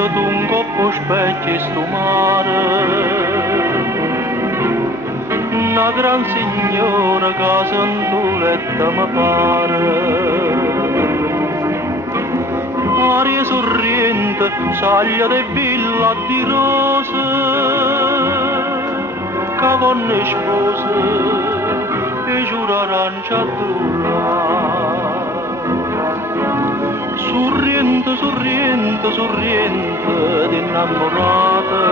sorriendo d'un coppo specchio sto mare. Una gran signora che santoletta mi pare. Aria sorriente, saglia de villa di rose, che con le spose e giura arancia sorriente, sorriente, sorriente d'innamorata,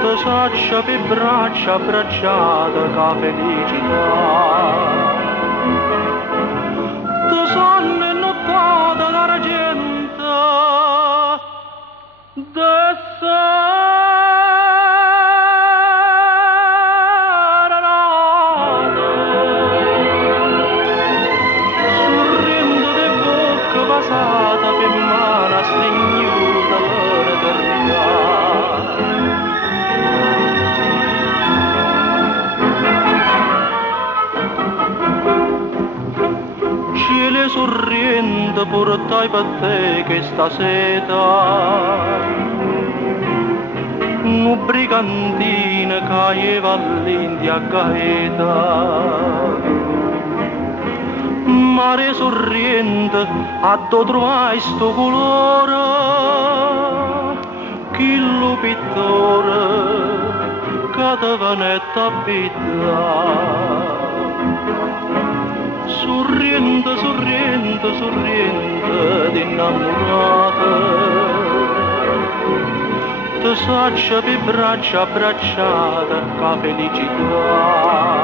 te saccia per braccia abbracciata che felicità, te sonno e nottata d'argento sorriendo de bocca basata per mano stringnuta l'eternità. Cielo sorriente portai per te questa seta, un brigantino caeva all'India gaeta. Mare sorriente, a do trovai sto colore, chi lo pittore che te venette a abitare. Sorriente, sorriente, sorriente d'innamorata, te saccia per braccia abbracciata che felicità.